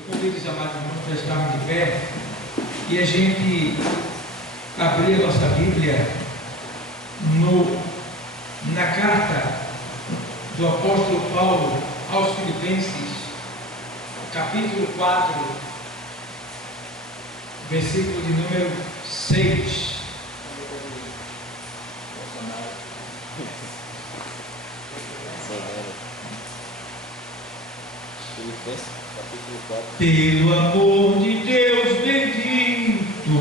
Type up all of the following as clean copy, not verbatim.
Eu convido os amados irmãos para estarmos de pé e a gente abrir a nossa Bíblia na carta do apóstolo Paulo aos Filipenses, capítulo 4, versículo de número 6. Pelo amor de Deus bendito,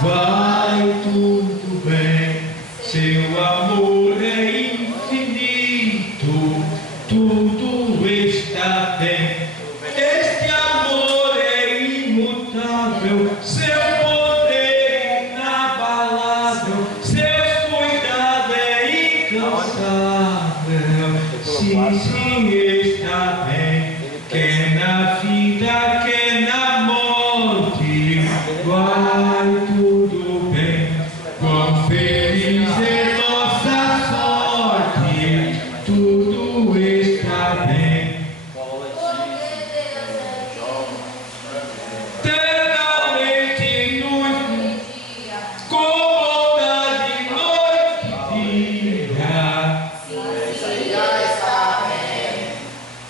vai tudo bem, seu amor é infinito, tudo está bem. Este amor é imutável, seu poder inabalável, seu cuidado é incansável. Sim, está bem, quer na vida, quer na morte, vai tudo bem. Quão feliz é nossa sorte, tudo está bem. Eternamente nos com bondade noite e dia.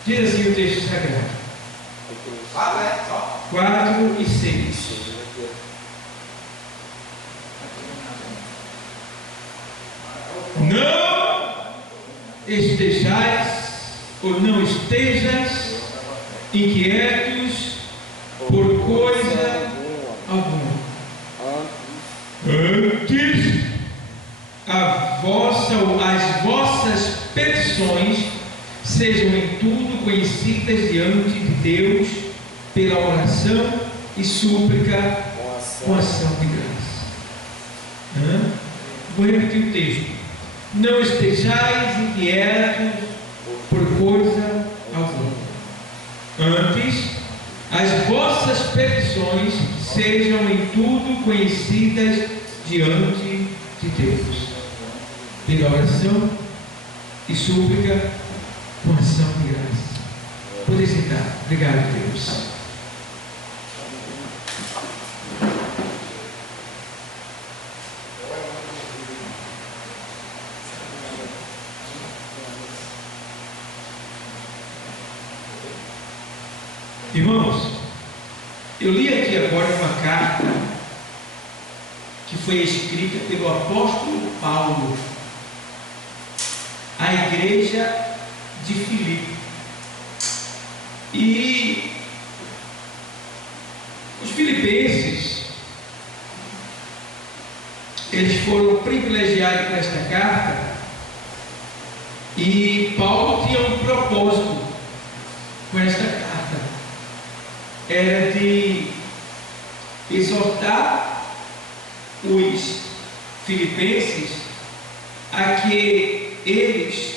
Diz assim o texto sagrado. 4 e 6. Não estejais ou não estejas inquietos por coisa alguma. Antes, as vossas petições sejam em tudo conhecidas diante de Deus pela oração e súplica com ação de graça. Vou repetir o texto. Não estejais inquietos por coisa alguma. Antes, as vossas petições sejam em tudo conhecidas diante de Deus pela oração e súplica com ação de graça. Pode sentar. Obrigado, Deus. Irmãos, eu li aqui agora uma carta que foi escrita pelo apóstolo Paulo à igreja de Filipe. E os filipenses, eles foram privilegiados com esta carta, e Paulo tinha um propósito com esta carta. Era de exortar os filipenses a que eles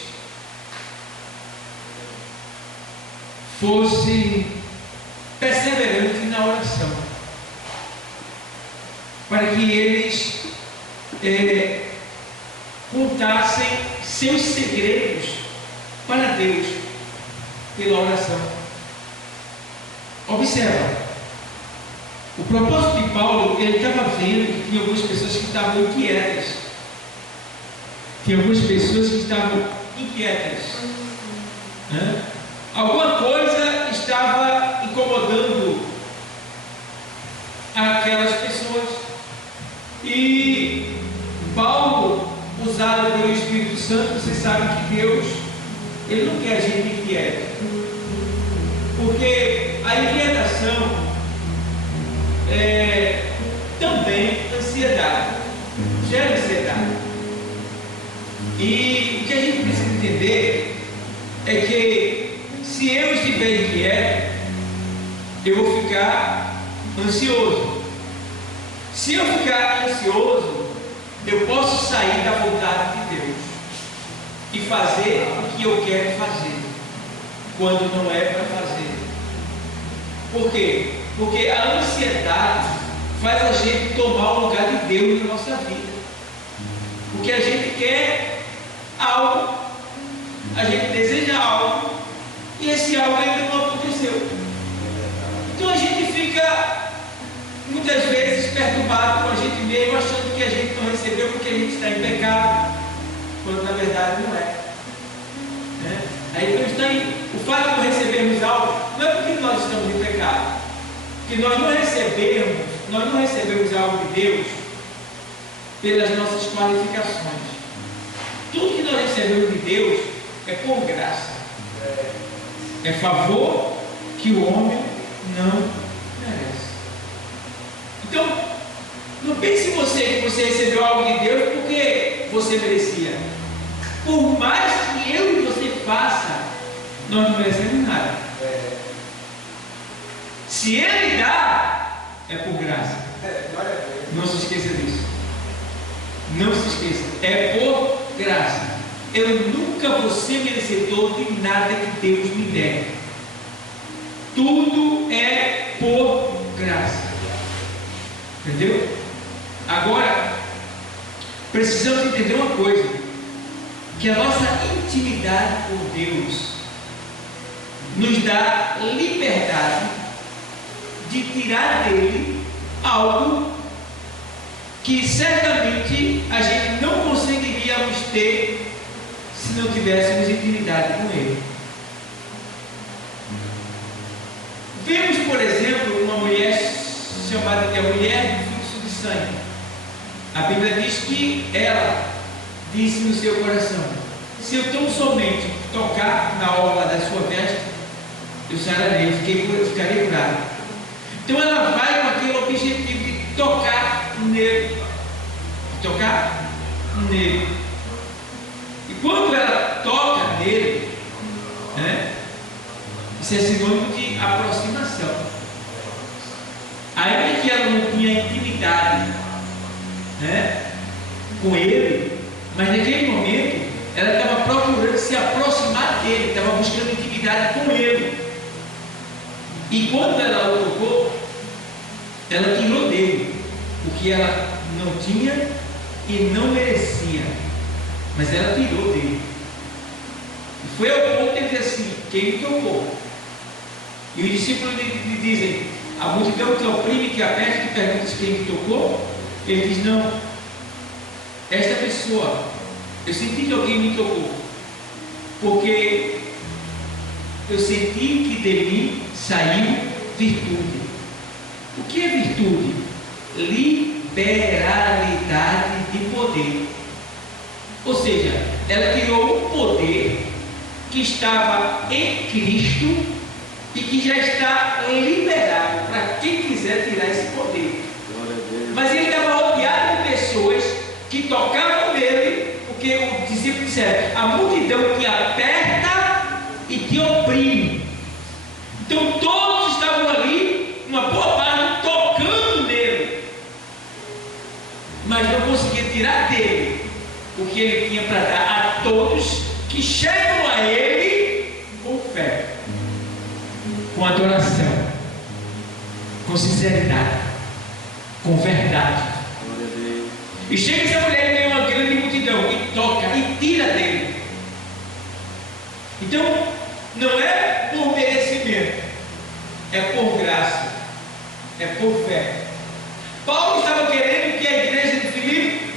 fossem perseverantes na oração, para que eles contassem seus segredos para Deus pela oração. Observa, o propósito de Paulo, ele estava vendo que tinha algumas pessoas que estavam inquietas. Tinha algumas pessoas que estavam inquietas. Alguma coisa estava incomodando aquelas pessoas. E Paulo, usado pelo Espírito Santo, você sabe que Deus, ele não quer gente inquieta. Porque a inquietação é também ansiedade, gera ansiedade. E o que a gente precisa entender é que se eu estiver inquieto, eu vou ficar ansioso. Se eu ficar ansioso, eu posso sair da vontade de Deus e fazer o que eu quero fazer, quando não é para fazer. Por quê? Porque a ansiedade faz a gente tomar o lugar de Deus na nossa vida. Porque a gente quer algo, a gente deseja algo, e esse algo ainda não aconteceu. muitas vezes perturbado com a gente mesmo, achando que a gente não recebeu porque a gente está em pecado, quando na verdade não é. Aí o fato de não recebermos algo não é porque nós estamos em pecado, porque nós não recebemos algo de Deus pelas nossas qualificações. Tudo que nós recebemos de Deus é por graça, é favor que o homem não merece. Então, não pense você que você recebeu algo de Deus porque você merecia. Por mais que eu e você faça, nós não merecemos nada. Se Ele dá, é por graça. Não se esqueça disso. Não se esqueça. É por graça. Eu nunca vou ser merecedor de nada que Deus me der. Tudo é por graça. Entendeu? Agora, precisamos entender uma coisa. Que a nossa intimidade com Deus nos dá liberdade de tirar dele algo que certamente a gente não conseguiríamos ter se não tivéssemos intimidade com ele. Vemos, por exemplo, uma mulher chamada de a mulher do fluxo de sangue. A Bíblia diz que ela disse no seu coração: se eu tão somente tocar na orla da sua veste, eu sararei, eu ficarei curado. Então ela vai com aquele objetivo de tocar nele. E quando ela toca nele, isso é sinônimo de aproximação. Ainda que ela não tinha intimidade com ele, mas naquele momento ela estava procurando se aproximar dele, estava buscando intimidade com ele. E quando ela o tocou, ela tirou dele o que ela não tinha e não merecia, mas ela tirou dele. E foi ao ponto de dizer assim: quem me tocou? E os discípulos lhe dizem: a multidão que oprime, que aperta, que pergunta quem me tocou. Ele diz: não, esta pessoa, eu senti que alguém me tocou, porque eu senti que de mim saiu virtude. O que é virtude? Liberalidade de poder. Ou seja, ela tirou o poder que estava em Cristo e que já está liberado para quem quiser tirar esse poder. Mas ele estava rodeado de pessoas que tocavam nele, porque o discípulo disseram: a multidão te aperta e te oprime. Então todos estavam ali, uma boa parte, tocando nele, mas não conseguiam tirar dele o que ele tinha para dar a todos que chegam a ele com fé, com adoração, com sinceridade, com verdade. E chega essa mulher e vem uma grande multidão e toca e tira dele. Então, não é por merecimento, é por graça, é por fé. Paulo estava querendo que a igreja de Filipe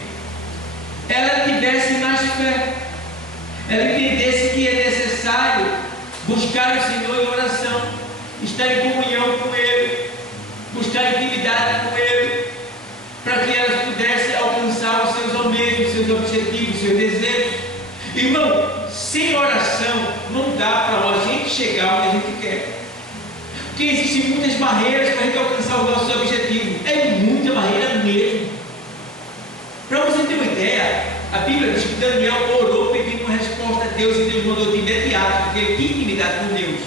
ela tivesse mais fé, ela entendesse que é necessário buscar o Senhor em oração, estar em comunhão com Ele, buscar intimidade com Ele, para que elas pudessem alcançar os seus almejos, os seus objetivos, os seus desejos. Irmão, sem oração não dá para a gente chegar onde a gente quer, porque existem muitas barreiras para a gente alcançar os nossos objetivos. É muita barreira mesmo. Para você ter uma ideia, a Bíblia diz que Daniel orou pedindo uma resposta a Deus e Deus mandou de imediato, porque ele tinha intimidade com Deus.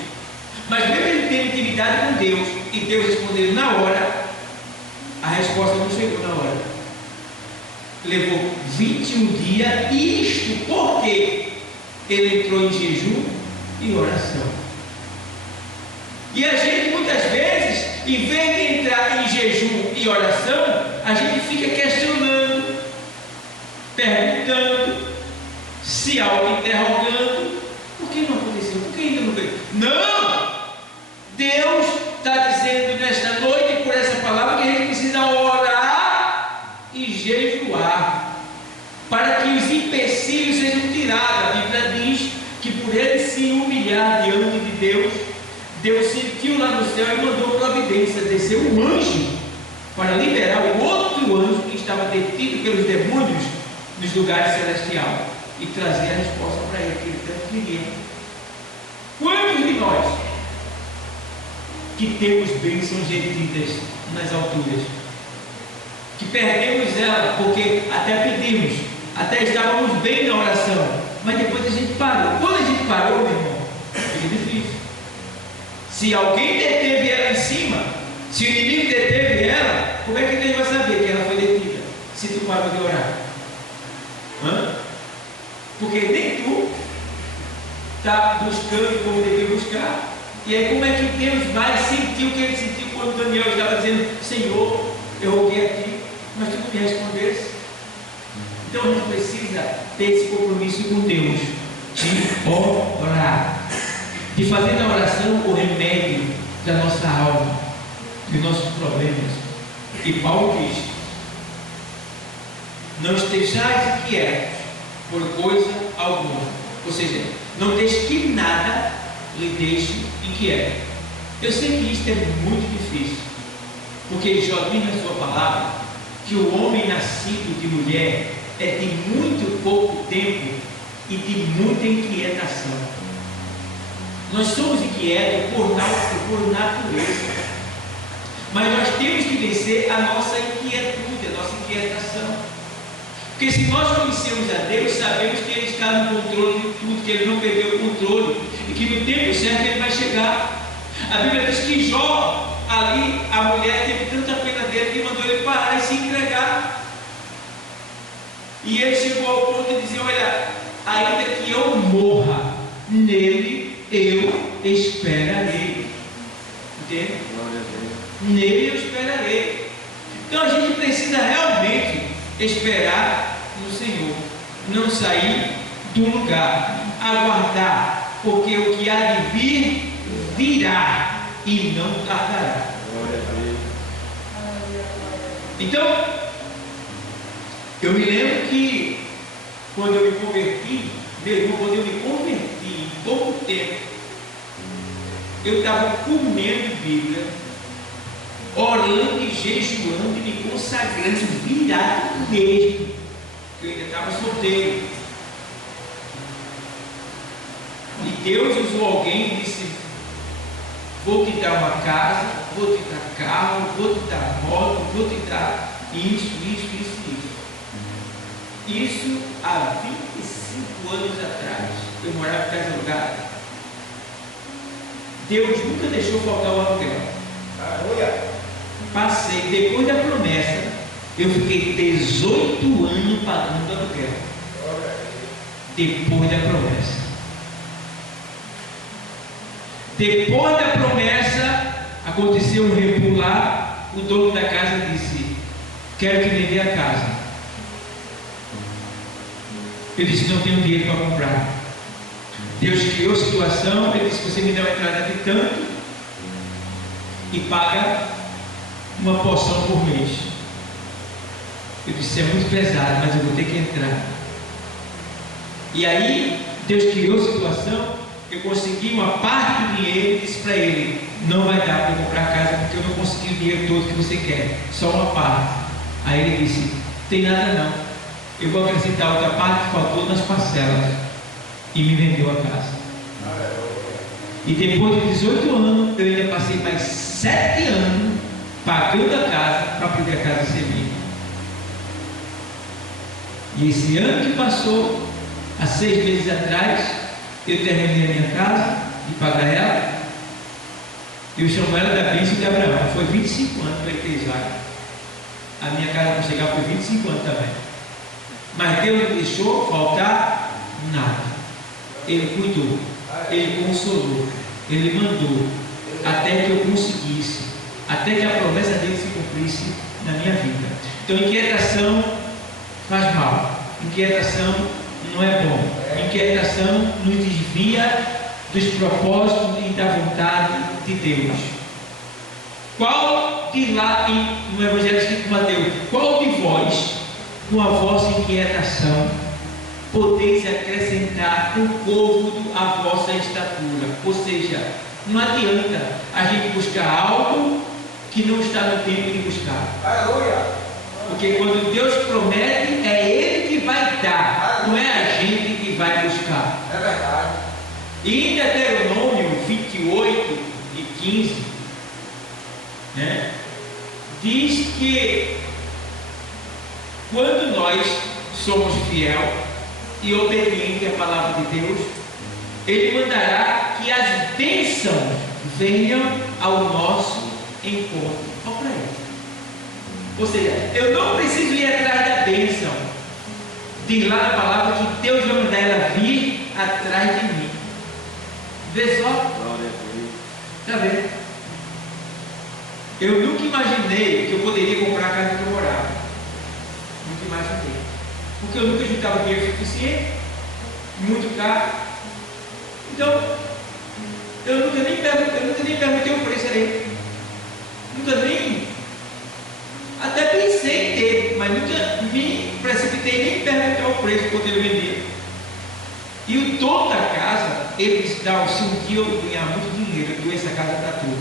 Mas mesmo ele tendo intimidade com Deus e Deus respondendo na hora, a resposta não chegou na hora. Levou 21 dias, e isto porque ele entrou em jejum e oração. E a gente muitas vezes, em vez de entrar em jejum e oração, a gente fica questionando, perguntando, se auto-interrogando: por que não aconteceu? Por que ainda não veio? Não! Deus está dizendo nesta noite, por essa palavra, que a gente precisa céu e mandou providência, desceu um anjo para liberar o outro anjo que estava detido pelos demônios nos lugares celestiais e trazer a resposta para ele, que ele tanto queria. Quantos de nós que temos bênçãos retidas nas alturas, que perdemos ela porque até pedimos, até estávamos bem na oração, mas depois a gente parou? Quando a gente parou, meu irmão, fica difícil. Se alguém deteve ela em cima, se o inimigo deteve ela, como é que Deus vai saber que ela foi detida? Se tu parou de orar? Porque nem tu está buscando como devia buscar. E aí como é que Deus vai sentir o que ele sentiu quando Daniel estava dizendo: Senhor, eu roguei a ti, mas tu não me respondeste? Então a gente precisa ter esse compromisso com Deus, de orar, de fazer da oração o remédio da nossa alma, dos nossos problemas. E Paulo diz: não estejais inquietos por coisa alguma, ou seja, não deixe que nada lhe deixe inquieto. Eu sei que isto é muito difícil, porque Jó diz na sua palavra que o homem nascido de mulher é de muito pouco tempo e de muita inquietação. Nós somos inquietos por natureza, mas nós temos que vencer a nossa inquietude, a nossa inquietação. Porque se nós conhecemos a Deus, sabemos que Ele está no controle de tudo, que Ele não perdeu o controle e que no tempo certo Ele vai chegar. A Bíblia diz que Jó, ali, a mulher teve tanta pena dele que mandou ele parar e se entregar. E ele chegou ao ponto de dizer: olha, ainda que eu morra, nele eu esperarei. Entende? Nele eu esperarei. Então a gente precisa realmente esperar no Senhor, não sair do lugar, aguardar, porque o que há de vir, virá e não tardará. Então, eu me lembro que quando eu me converti, meu irmão, quando eu me converti, em pouco tempo, eu estava comendo Bíblia, orando e jejuando e me consagrando, virado mesmo. Eu ainda estava solteiro. E Deus usou alguém e disse: vou te dar uma casa, vou te dar carro, vou te dar moto, vou te dar isso. Isso há 25 anos atrás. Eu morava em casa alugada. Deus nunca deixou faltar o aluguel. Passei, depois da promessa, eu fiquei 18 anos pagando aluguel. Depois da promessa. Depois da promessa, aconteceu um repular. O dono da casa disse: quero que me dê a casa. Eu disse: não tenho dinheiro para comprar. Deus criou a situação. Ele disse: você me dá uma entrada de tanto e paga uma porção por mês. Eu disse: é muito pesado, mas eu vou ter que entrar. E aí Deus criou a situação. Eu consegui uma parte do dinheiro e disse para ele: não vai dar para eu comprar a casa, porque eu não consegui o dinheiro todo que você quer, só uma parte. Aí ele disse: tem nada não, eu vou acrescentar outra parte que faltou nas parcelas. E me vendeu a casa. E depois de 18 anos, eu ainda passei mais 7 anos pagando a casa para poder a casa ser minha. E esse ano que passou, há 6 meses atrás, eu terminei a minha casa de pagar ela. Eu chamo ela da bênção de Abraão. Foi 25 anos para ele ter Isaac. A minha casa para chegar foi 25 anos também. Mas Deus não deixou faltar nada. Ele cuidou, Ele consolou, Ele mandou, até que eu conseguisse, até que a promessa dele se cumprisse na minha vida. Então inquietação faz mal, inquietação não é bom, inquietação nos desvia dos propósitos e da vontade de Deus. Qual diz lá no Evangelho escrito por Mateus: qual de vós, com a vossa inquietação, podeis acrescentar um côvado à vossa estatura? Ou seja, Não adianta a gente buscar algo que não está no tempo de buscar. Aleluia. Porque quando Deus promete, é Ele que vai dar, não é a gente que vai buscar. É verdade. E em Deuteronômio 28 e 15, né, diz que quando nós somos fiel e obediente à palavra de Deus, Ele mandará que as bênçãos venham ao nosso encontro. Olha para ele. Ou seja, eu não preciso ir atrás da bênção. Diz lá na palavra que Deus vai mandar ela vir atrás de mim. Vê só? Glória a Deus. Está vendo? Eu nunca imaginei que eu poderia comprar a casa que eu morava. Nunca imaginei. Porque eu nunca juntava dinheiro suficiente, muito caro. Então, eu nunca nem perguntei o preço a ele. Nunca nem. Até pensei em ter, mas nunca me precipitei nem perguntar o preço quando ele vendia. E o dono da casa, ele disse: "Não, se um dia eu ganhar muito dinheiro, eu dou essa casa para tu,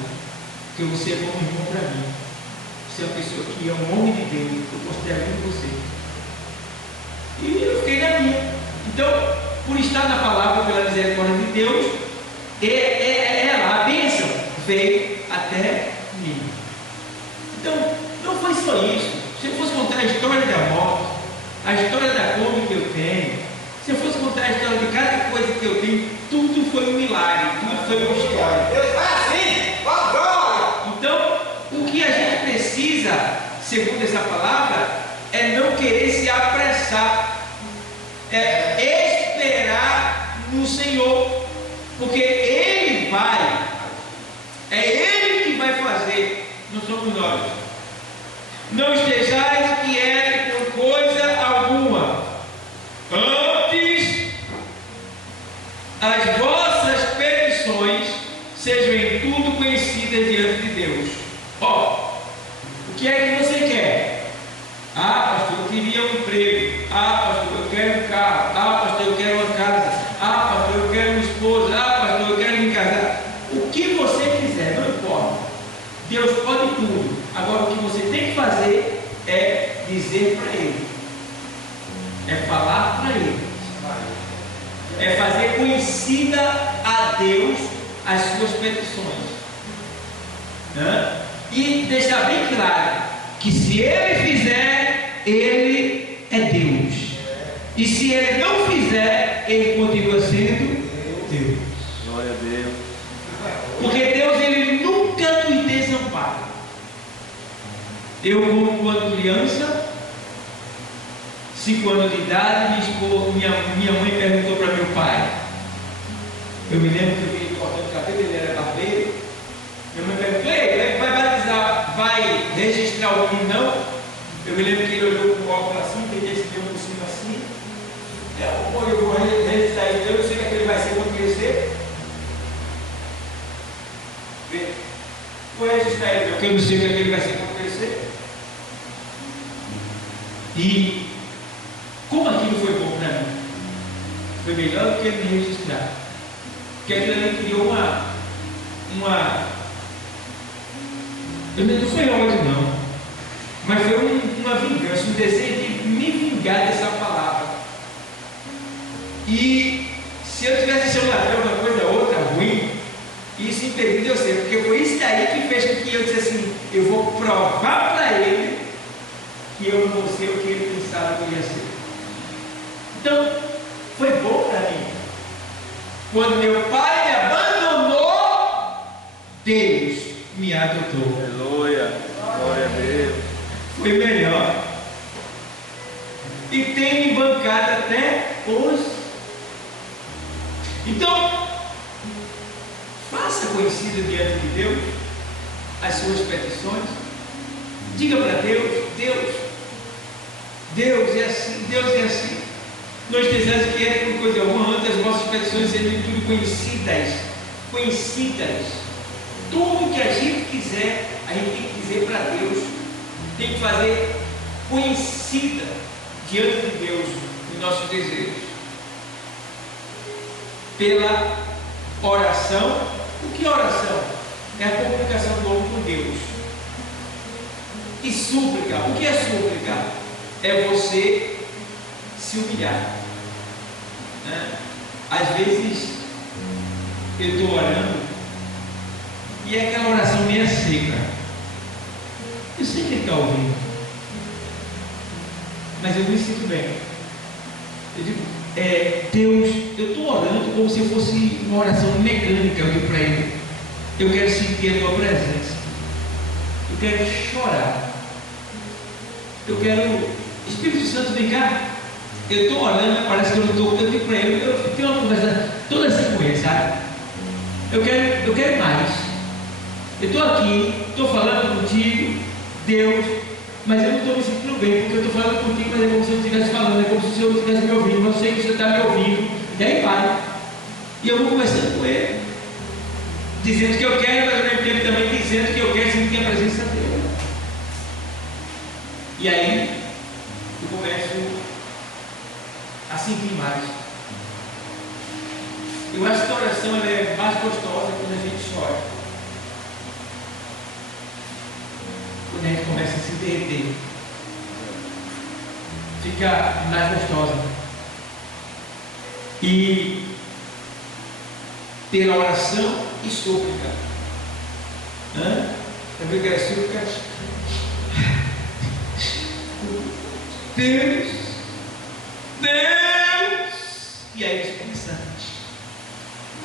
porque você é bom irmão para mim. Você é uma pessoa que é um homem de Deus, eu considero muito você." E eu fiquei na minha. Então, por estar na palavra, pela misericórdia de Deus, ela, a bênção, veio até mim. Então, não foi só isso. Se eu fosse contar a história da moto, a história da Kombi que eu tenho, se eu fosse contar a história de cada coisa que eu tenho, tudo foi um milagre, tudo foi uma história. Deus vai assim, ó glória. Então, o que a gente precisa, segundo essa palavra, é não querer se apressar, é esperar no Senhor, porque Ele vai, é Ele que vai fazer, não somos nós. Não estejais inquietos por coisa alguma, antes as vossas petições sejam em tudo conhecidas diante de Deus. Ó, o que é que você quer? Ah, pastor, eu queria um emprego. Ah, pastor, eu quero um carro. Ah, pastor, eu quero uma casa. Ah, pastor, eu quero uma esposa. Ah, pastor, eu quero me casar. O que você quiser, não importa. Deus pode tudo. Agora, o que você tem que fazer é dizer para Ele, é falar para Ele, é fazer conhecida a Deus as suas petições, né? E deixar bem claro que se Ele fizer, Ele é Deus, e se Ele não fizer, Ele continua sendo Deus. Glória a Deus. Porque Deus, Ele nunca nos desampara. Eu, como quando criança, 5 anos de idade, minha mãe perguntou para meu pai. Eu me lembro que eu vi cortando o cabelo, ele era barbeiro. Minha mãe perguntou: "Ei, vai batizar, vai registrar o que não?" Eu me lembro que ele olhou com o óculos assim, peguei esse dedo por cima assim. Eu vou registrar ele, eu não sei o que ele vai ser quando crescer. Vou registrar ele, porque eu não sei o que ele vai ser quando crescer. E como aquilo foi bom para mim, foi melhor do que ele me registrar, porque aquilo ali criou não foi ódio não, mas foi uma vingança, um desejo de me vingar dessa palavra. E se eu tivesse sido ladrão, uma coisa outra ruim, isso impediu de eu ser, porque foi isso daí que fez com que eu dissesse assim: eu vou provar para ele que eu não vou ser o que ele pensava que eu ia ser. Então, foi bom para mim. Quando meu pai me abandonou, Deus me adotou. Aleluia. Glória a Deus. Foi melhor. E tem me bancado até hoje. Então, faça conhecida diante de Deus as suas petições. Diga para Deus: Deus é assim, Deus é assim. Não estejais inquietos por coisa alguma, antes as vossas petições sejam tudo conhecidas. Tudo que a gente quiser, a gente tem que dizer para Deus, tem que fazer conhecida diante de Deus os nossos desejos, pela oração O que é oração? É a comunicação do homem com Deus. E súplica, o que é súplica? É você se humilhar, né? Às vezes eu estou orando e é aquela oração meio seca. Eu sei que ele está ouvindo, mas eu me sinto bem. Eu digo, Deus, eu estou orando como se fosse uma oração mecânica. Eu digo para ele, eu quero sentir a tua presença, eu quero chorar, eu quero, Espírito Santo, vem cá. Eu estou orando, parece que eu não estou. Eu digo para ele, eu tenho uma conversa toda assim com ele, sabe? Eu quero mais. Eu estou aqui, estou falando contigo, Deus, mas eu não estou me sentindo bem, porque eu estou falando contigo, mas é como se eu estivesse falando, é como se o Senhor estivesse me ouvindo, mas eu sei que você está me ouvindo. E aí vai. E eu vou conversando com ele, dizendo que eu quero, mas ao mesmo tempo também dizendo que eu quero sentir a presença dele. E aí eu começo a sentir mais. Eu acho que a oração ela é mais gostosa quando a gente chora. Quando a gente começa a se derreter, fica mais gostosa. E pela oração e súplica. Também quero súplica. Deus. E aí eles começam a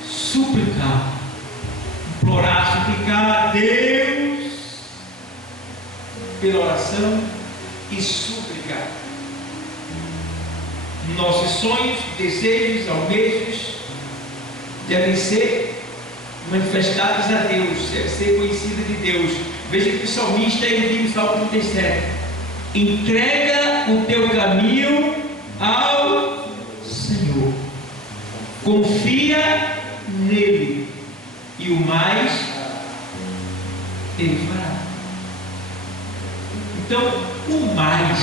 suplicar, implorar, suplicar a Deus pela oração e súplica. Nossos sonhos, desejos, almejos devem ser manifestados a Deus, devem ser conhecidos de Deus. Veja que o salmista ele diz no Salmo 37: entrega o teu caminho ao Senhor, confia nele e o mais ele fará. Então o mais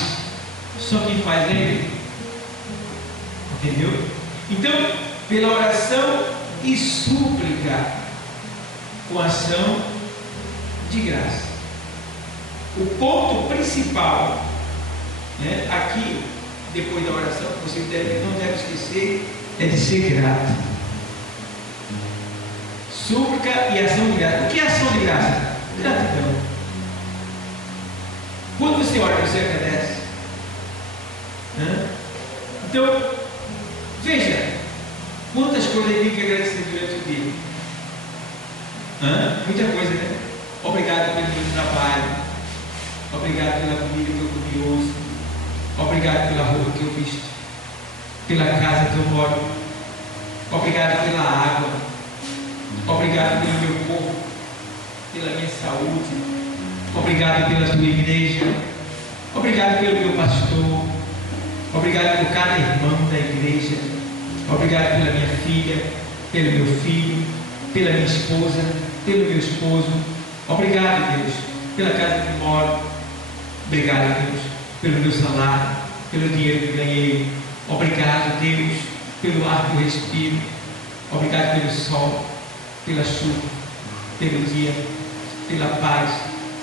só quem faz é ele, entendeu? Então pela oração e súplica com ação de graça. O ponto principal, né, aqui, depois da oração, que você não deve esquecer, é de ser grato. Súplica e ação de graça. O que é ação de graça? Gratidão. Quando você ora, você agradece. Então, veja quantas coisas ele tem que agradecer durante o dia. Muita coisa, né? Obrigado pelo meu trabalho. Obrigado pela comida que eu comi hoje. Obrigado pela roupa que eu visto, pela casa que eu moro. Obrigado pela água. Obrigado pelo meu corpo, pela minha saúde. Obrigado pela tua igreja. Obrigado pelo meu pastor. Obrigado por cada irmão da igreja. Obrigado pela minha filha, pelo meu filho, pela minha esposa, pelo meu esposo. Obrigado, Deus, pela casa que moro. Obrigado, Deus, pelo meu salário, pelo dinheiro que ganhei. Obrigado, Deus, pelo ar que eu respiro. Obrigado pelo sol, pela chuva, pelo dia, pela paz,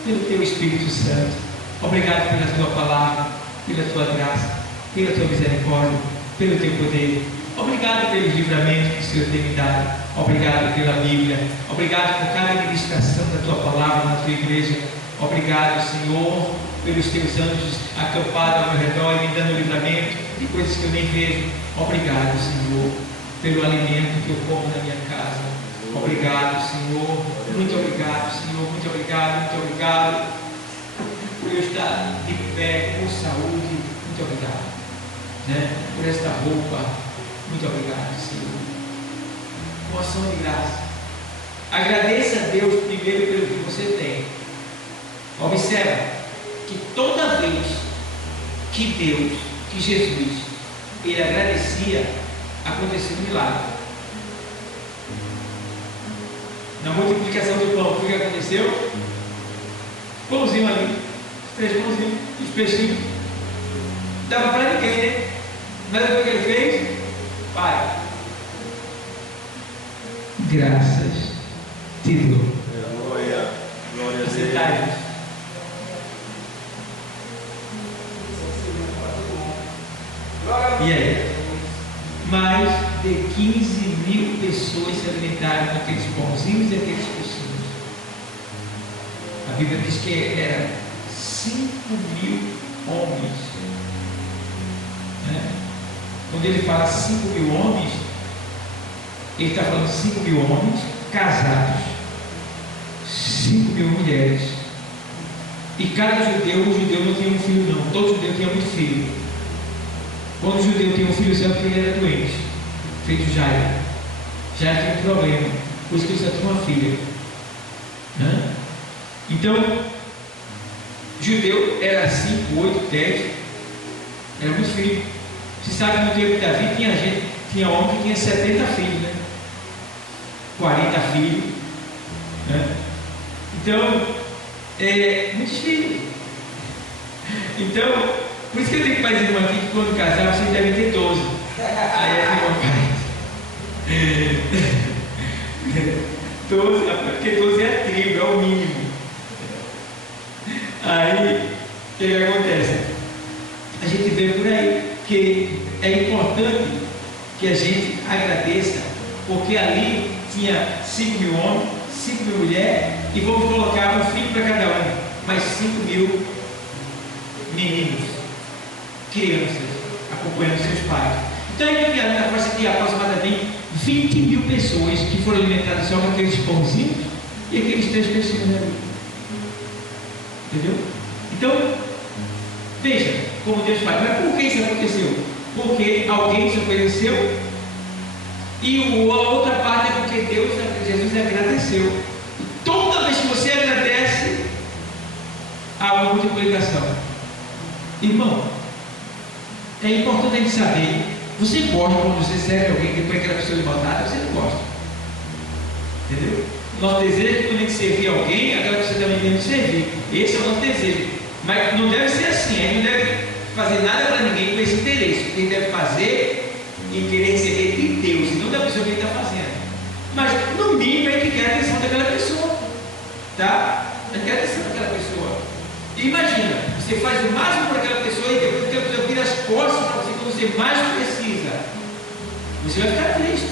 pelo teu Espírito Santo. Obrigado pela tua palavra, pela tua graça, pela tua misericórdia, pelo teu poder. Obrigado pelos livramentos que o Senhor tem me dado. Obrigado pela Bíblia. Obrigado por cada ministração da tua palavra na tua igreja. Obrigado, Senhor, pelos teus anjos acampados ao meu redor e me dando livramento de coisas que eu nem vejo. Obrigado, Senhor, pelo alimento que eu como na minha casa. Obrigado, Senhor. Muito obrigado, Senhor. Muito obrigado, muito obrigado por eu estar de pé, com saúde. Muito obrigado, né? Por esta roupa. Muito obrigado, Senhor. Com ação de graça. Agradeça a Deus primeiro pelo que você tem. Observa que toda vez que Deus, que Jesus, ele agradecia, acontecia um milagre. Na multiplicação do pão, o que aconteceu? Pãozinho ali, 3 pãozinhos, os peixinhos. Dava para ninguém, né? Mas o que ele fez? Pai, graças título. Aleluia. Glória a Deus. Aceitai-vos. E aí? Mais de 15.000 pessoas se alimentaram com aqueles pãozinhos e aqueles peixinhos. A Bíblia diz que eram 5.000 homens. Né? Quando ele fala 5.000 homens, ele está falando 5.000 homens casados, 5.000 mulheres. E cada judeu, o judeu não tinha um filho não, todo judeu tinha muito filho. Quando o judeu tinha um filho só porque ele era doente, feito Jairo. Jairo tinha um problema, por isso que ele só tinha uma filha. Né? Então, judeu era 5, 8, 10, era muito filho. Você sabe que no tempo de Davi tinha homem que tinha 70 filhos, né? 40 filhos, né? Então, muitos filhos. Então, por isso que eu tenho que fazer irmão aqui que quando casar vocês devem ter 12. Aí é meu pai. 12, porque 12 é a tribo, é o mínimo. Aí, o que acontece? A gente vê por aí que é importante que a gente agradeça, porque ali tinha 5.000 homens, 5.000 mulheres, e vamos colocar um filho para cada um, mais 5.000 meninos, crianças, acompanhando seus pais. Então a gente na força de aproximadamente 20.000 pessoas que foram alimentadas só com aqueles pãozinhos e aqueles 3 peixinhos ali. Entendeu? Então, veja como Deus faz. Mas por que isso aconteceu? Porque alguém se ofereceu e a outra parte é porque Jesus agradeceu. E toda vez que você agradece, há uma multiplicação. Irmão, é importante a gente saber. Você gosta quando você serve alguém que põe aquela pessoa levantada? Você não gosta. Entendeu? Nosso desejo é quando a gente servir alguém, aquela pessoa também tem que servir. Esse é o nosso desejo. Mas não deve ser assim. A gente não deve fazer nada para ninguém com esse interesse. O que a gente deve fazer e querer receber de Deus, e não da pessoa que ele está fazendo. Mas no mínimo a gente quer a atenção daquela pessoa. Tá? A gente quer a atenção daquela pessoa. E imagina, você faz o máximo por aquela pessoa e depois a pessoa vira as costas para você quando você mais precisa. Você vai ficar triste.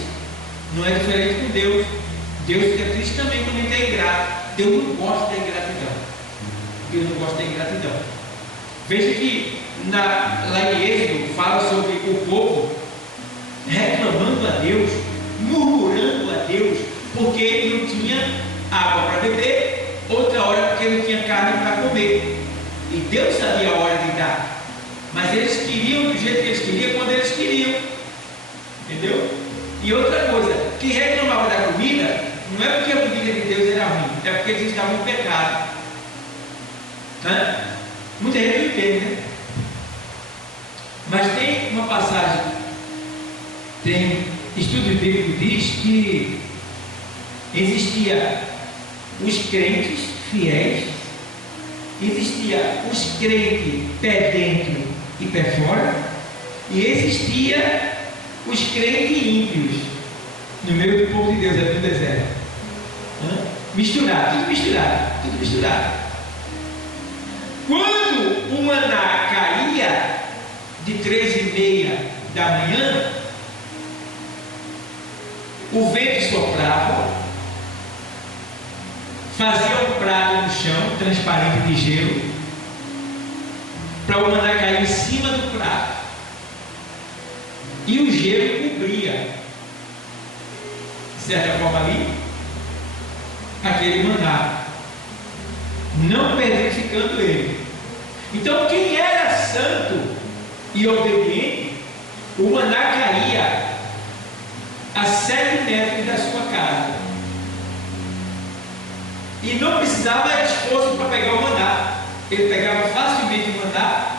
Não é diferente com Deus. Deus fica triste também quando ele está ingrato. Deus não gosta da ingratidão. Deus não gosta da ingratidão. Veja que lá em Êxodo fala sobre o povo reclamando a Deus, murmurando a Deus, porque ele não tinha água para beber, outra hora porque ele não tinha carne para comer. E Deus sabia a hora de dar, mas eles queriam do jeito que eles queriam, quando eles queriam. Entendeu? E outra coisa, que reclamava da comida, não é porque a comida de Deus era ruim, é porque eles estavam em pecado. Muita gente não entende, né? Mas tem uma passagem, tem estudo bíblico que diz que existia os crentes fiéis, existia os crentes pé dentro e pé fora, e existia os crentes ímpios no meio do povo de Deus ali no deserto. Misturado, tudo misturado, tudo misturado. Quando o maná caía de 3:30 da manhã, o vento soprava, fazia um prato no chão transparente de gelo, para o maná cair em cima do prato, e o gelo cobria, de certa forma ali, aquele maná, não petrificando ele. Então quem era santo e obediente, o maná caía a 7 metros da sua casa, e não precisava de esforço para pegar o maná, ele pegava facilmente o maná,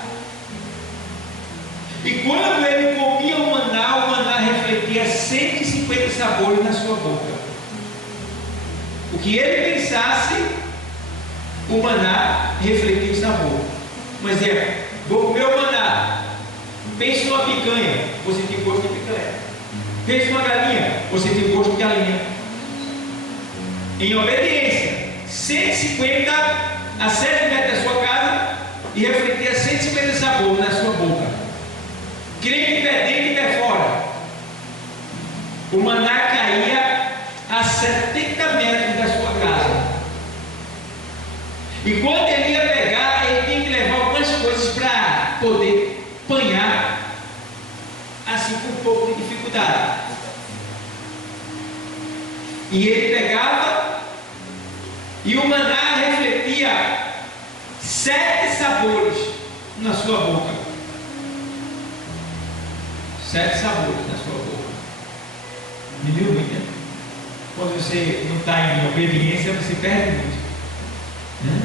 e quando ele comia o maná refletia 150 sabores na sua boca. O que ele pensasse, o maná refletia o sabor. Um exemplo, vou comer o maná, pense numa picanha, vou sentir gosto de picanha. Pense numa galinha, vou sentir gosto de galinha. em obediência 150 a 7 metros da sua casa e refletia 150 sabores na sua boca. Crê que pé dentro e pé fora. O maná caía a 70 metros da sua casa. E quando ele ia pegar, ele tinha que levar algumas coisas para poder apanhar, assim com um pouco de dificuldade. E ele pegava, e o maná refletia 7 sabores na sua boca. 7 sabores na sua boca. Me deu muito, né? Quando você não está em obediência, você perde muito, né?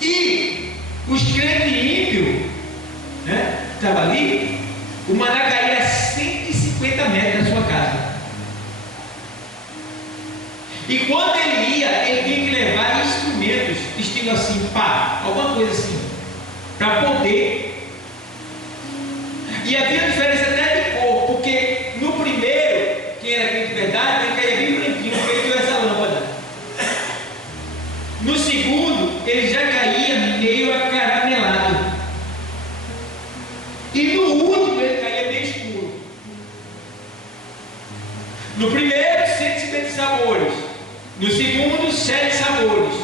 E os crentes ímpios, né? Estava ali, o maná caía a 150 metros da sua casa. E quando ele ia, ele tinha que levar instrumentos, estilo assim, pá, alguma coisa assim, para poder. E havia diferença até de cor, porque no primeiro, quem era crente de verdade, ele caía bem branquinho, feito essa lâmpada. No segundo, ele já caía meio acaramelado. E no último, ele caía bem escuro. No primeiro, 150 sabores. No segundo, 7 sabores.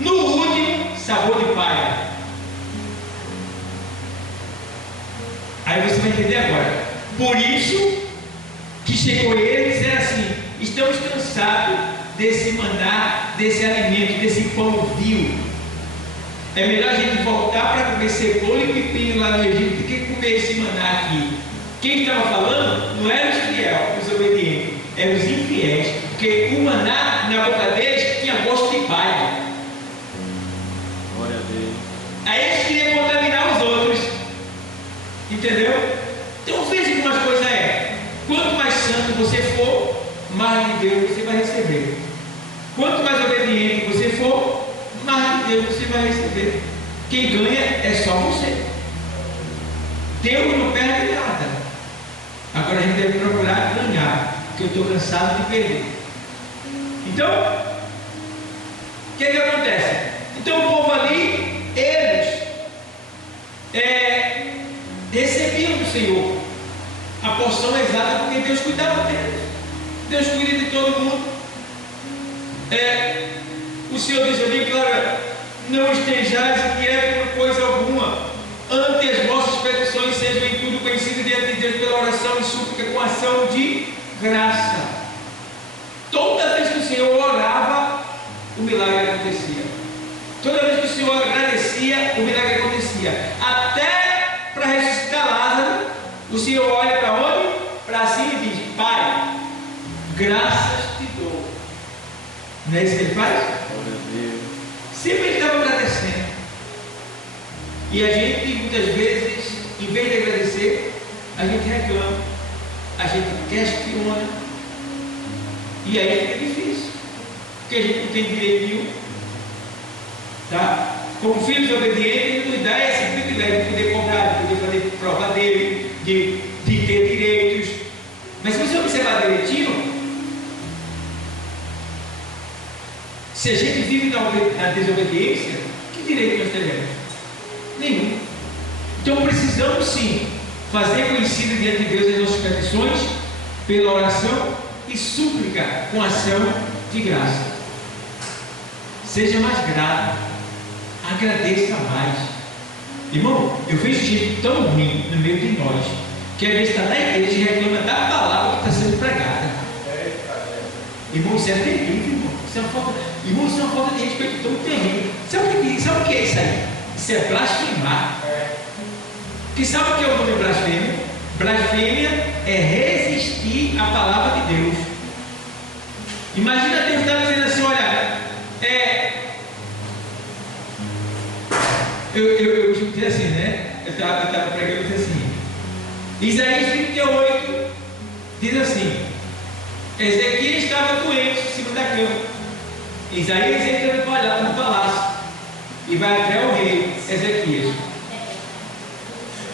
No último, sabor de palha. Aí você vai entender agora. Por isso que chegou ele e disseram assim: estamos cansados desse maná, desse alimento, desse pão vil. É melhor a gente voltar para comer cebola e pepino lá no Egito do que comer esse maná aqui. Quem estava falando não eram os fiéis, os obedientes, eram os infiéis, porque o maná na boca deles tinha gosto de palha. Glória a Deus. Aí eles queriam contaminar os outros, entendeu? Então veja como as coisas é. Quanto mais santo você for, mais de Deus você vai receber. Quanto mais obediente você for, mais de Deus você vai receber. Quem ganha é só você. Deus não perde nada. Agora a gente deve procurar ganhar, porque eu estou cansado de perder. Então, o que acontece? Então o povo ali, eles recebiam do Senhor a porção exata, porque Deus cuidava deles. Deus cuida de todo mundo. O Senhor diz ali, claro, não estejais inquietos por coisa alguma, ante as vossas petições sejam em tudo conhecidas diante de Deus pela oração e súplica com ação de graça. Toda vez que o Senhor orava, o milagre acontecia. Toda vez que o Senhor agradecia, o milagre acontecia. Até para ressuscitar Lázaro, o Senhor olha para onde? Para cima e diz: Pai, graças te dou. Não é isso que ele faz? Sempre ele estava agradecendo. E a gente, muitas vezes, em vez de agradecer, a gente reclama, a gente questiona, e aí fica difícil, porque a gente não tem direito nenhum, tá? Como filhos obedientes, ele nos dá esse privilégio de poder cobrar, de poder fazer prova dele, de ter direitos. Mas se você observar direitinho, se a gente vive na desobediência, que direito nós teremos? Nenhum. Então precisamos sim fazer conhecido diante de Deus as nossas petições pela oração e súplica com ação de graça. Seja mais grato, agradeça mais. Irmão, eu vejo gente tão ruim no meio de nós, que às vezes está na igreja e reclama da palavra que está sendo pregada. Irmão, isso é terrível, irmão. Isso é uma falta, irmão, isso é uma falta de respeito tão terrível. Sabe o que é isso aí? Isso é blasfemar. Porque sabe o que é o nome blasfêmia? Blasfêmia é resistir à palavra de Deus. Imagina Deus estar dizendo assim: olha, eu escutei assim, né? Eu estava pregando e disse assim: Isaías 38 diz assim: Ezequias estava doente em cima da cama. Isaías entra no palácio e vai até o rei Ezequias.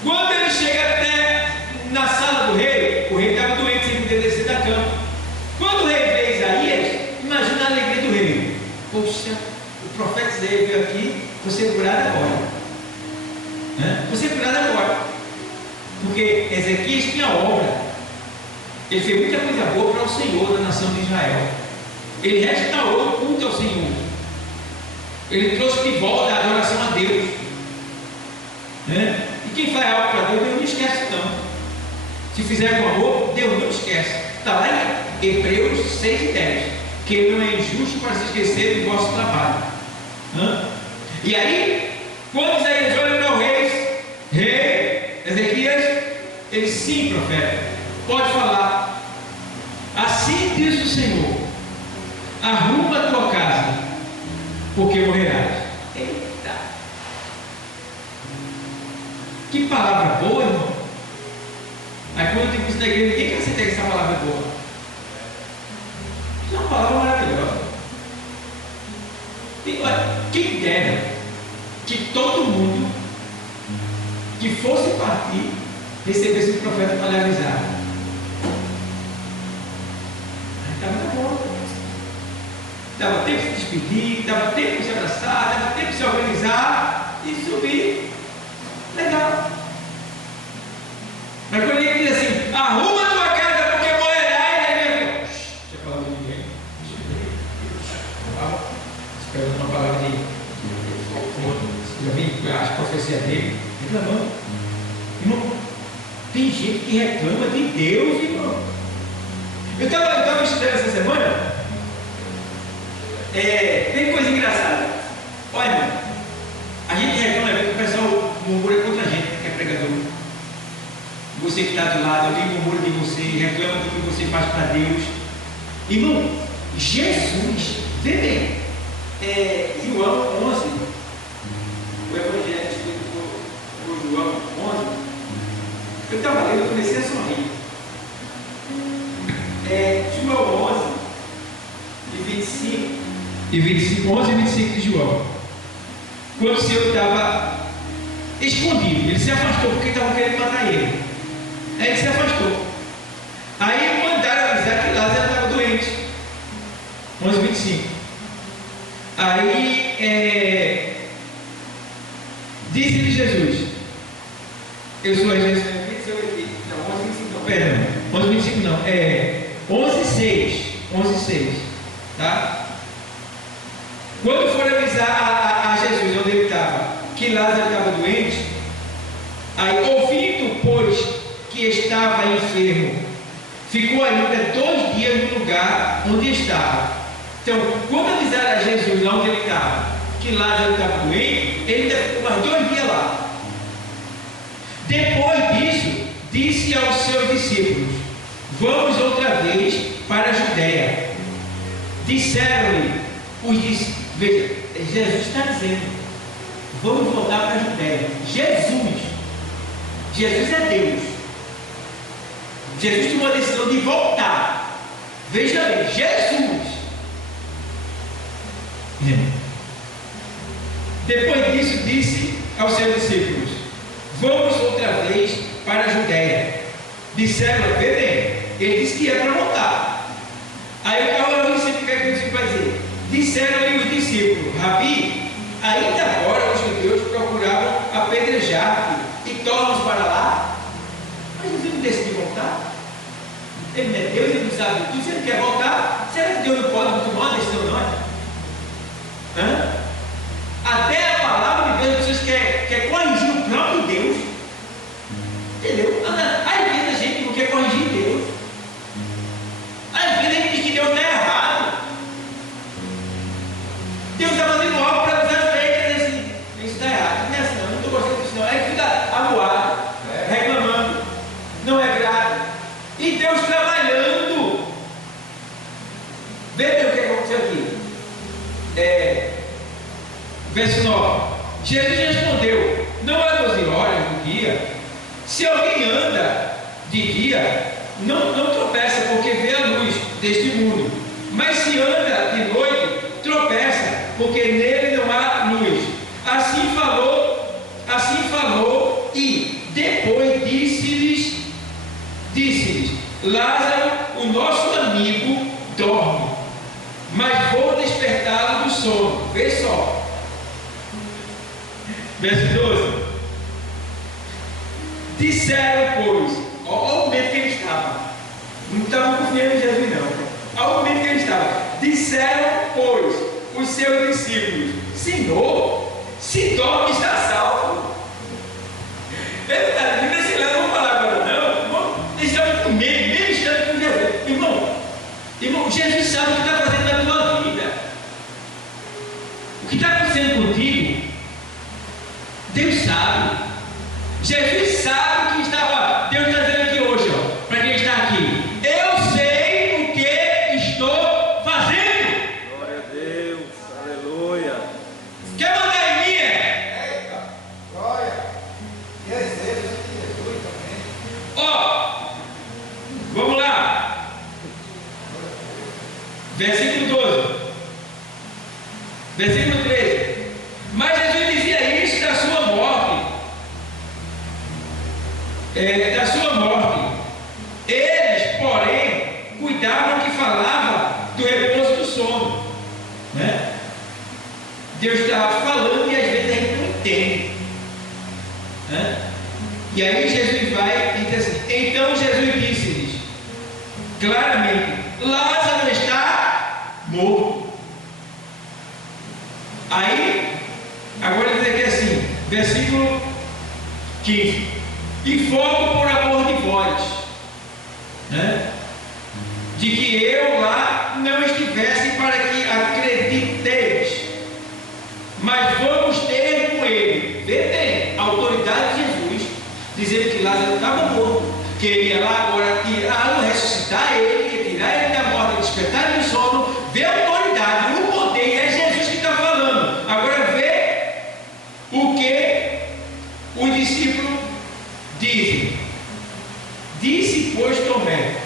Quando ele chega até na sala do rei, o rei estava doente sem poder descer da cama. Quando o rei vê Isaías, imagina a veio aqui, você é curado agora. Você é curado agora. Porque Ezequias tinha obra. Ele fez muita coisa boa para o Senhor da nação de Israel. Ele restaurou o culto ao Senhor. Ele trouxe de volta a adoração a Deus. E quem faz algo para Deus, Deus não esquece não. Se fizer com amor, Deus não esquece. Está lá em Hebreus 6:10, que Ele não é injusto para se esquecer do vosso trabalho. E aí, quando Isaías olha para o rei Ezequias, ele: sim, profeta, pode falar. Assim diz o Senhor: arruma a tua casa, porque morrerás. Eita! Que palavra boa, irmão! Aí quando eu digo isso na igreja, ninguém quer aceitar que essa palavra é boa. Isso é uma palavra maravilhosa. E olha, quem dera que todo mundo que fosse partir recebesse o profeta para lhe avisar. Aí estava na boa. Dava tempo de se despedir, dava tempo de se abraçar, dava tempo de se organizar e subir. Legal. Mas quando ele diz assim: arruma a tua casa porque morrerás, aí ele vai: deixa eu falar de ninguém. Esperando uma palavra de já vi as profecias dele reclamando. Irmão, tem gente que reclama de Deus, irmão. Eu estava estudando essa semana. Tem coisa engraçada. Olha, irmão, a gente reclama que o pessoal murmura contra a gente, que é pregador. Você que está do lado, alguém murmura de você, reclama do que você faz para Deus. Irmão, Jesus, vê bem, João 11, o Evangelho escrito por João 11, eu estava lendo, eu comecei a sorrir. João 11, de 25, 11 e 25 de João. Quando o Senhor estava escondido, ele se afastou porque estavam querendo matar ele. Aí ele se afastou. Aí mandaram avisar que Lázaro estava doente. 11:25. Aí disse-lhe Jesus: eu sou a ressurreição. Não, 11:25 não, perdão. 11:25 não. 11:6. Tá? Quando foram avisar a Jesus onde ele estava, que Lázaro estava doente, aí ouvindo, pois, que estava enfermo, ficou ainda 2 dias no lugar onde estava. Então, quando avisaram a Jesus lá onde ele estava, que Lázaro estava doente, ele ainda ficou mais 2 dias lá. Depois disso, disse aos seus discípulos: vamos outra vez para a Judéia. Disseram-lhe os discípulos, veja, Jesus está dizendo: vamos voltar para a Judéia. Jesus é Deus. Jesus tomou a decisão de voltar. Veja bem, Jesus. Depois disso, disse aos seus discípulos: vamos outra vez para a Judéia. Disseram: vê bem, ele disse que ia para voltar. Aí o Paulo disse: o que é que ele vai dizer? Disseram-lhe os discípulos: Rabi, ainda agora os judeus procuravam apedrejar-te e tornas para lá. Mas Jesus não decidiu voltar. Ele não é Deus, ele não sabe tudo. Se ele quer voltar, será que Deus não pode tomar uma decisão, não é? Até a palavra de Deus, as pessoas quer corrigir o próprio Deus. Entendeu? Às vezes a gente não quer corrigir Deus. Às vezes a gente diz que Deus está errado. Deus está fazendo algo para nos ajudar e dizer assim: isso está errado, não é assim, não estou gostando disso, não. Aí fica amuado, reclamando, não é grato. E Deus trabalhando. Veja o que aconteceu aqui. Verso 9. Jesus respondeu: não há 12 horas do dia. Se alguém anda de dia, não tropeça, porque vê a luz deste mundo. Mas se anda de noite, tropeça, porque nele não há luz. Assim falou, e depois disse-lhes: Lázaro, o nosso amigo, dorme, mas vou despertá-lo do sono. Vê só, Verso 12. Disseram, pois, olha o momento que ele estava. Não estavam confiando em Jesus, não. Olha o momento que ele estava. Disseram, pois, os seus discípulos: Senhor, se dorme, está salvo. Não deixa lá, não vou falar agora, não. Irmão, eles estavam com medo, mesmo estando com Jesus. Irmão, Jesus sabe o que está fazendo na tua vida. O que está acontecendo contigo, Deus sabe. Jesus sabe o que estava. Deus está dizendo aqui hoje, ó, para quem está aqui: eu sei o que estou fazendo. Glória a Deus, aleluia. Quer mandar em mim? Eita, glória. Jesus também. Ó, vamos lá. Versículo 12. Versículo 13. Mas Jesus dizia isso da sua morte. Da sua morte. Eles, porém, cuidavam que falava do repouso do sono, né? Deus estava falando e às vezes a gente não entende, né? E aí Jesus vai e diz assim: então Jesus disse-lhes claramente: Lázaro está morto. Aí, agora diz aqui assim, versículo 15: e fogo por amor de vós, né? De que eu lá não estivesse, para que acrediteis, mas vamos ter com ele. Vê bem, a autoridade de Jesus, dizendo que Lázaro estava morto, que ele ia lá agora tirá-lo, ressuscitar ele, ia tirar ele da morte, despertar ele do sono. Vê a autoridade, o poder, é Jesus que está falando. Agora vê o que os discípulos dizem. Disse, pois, Tomé,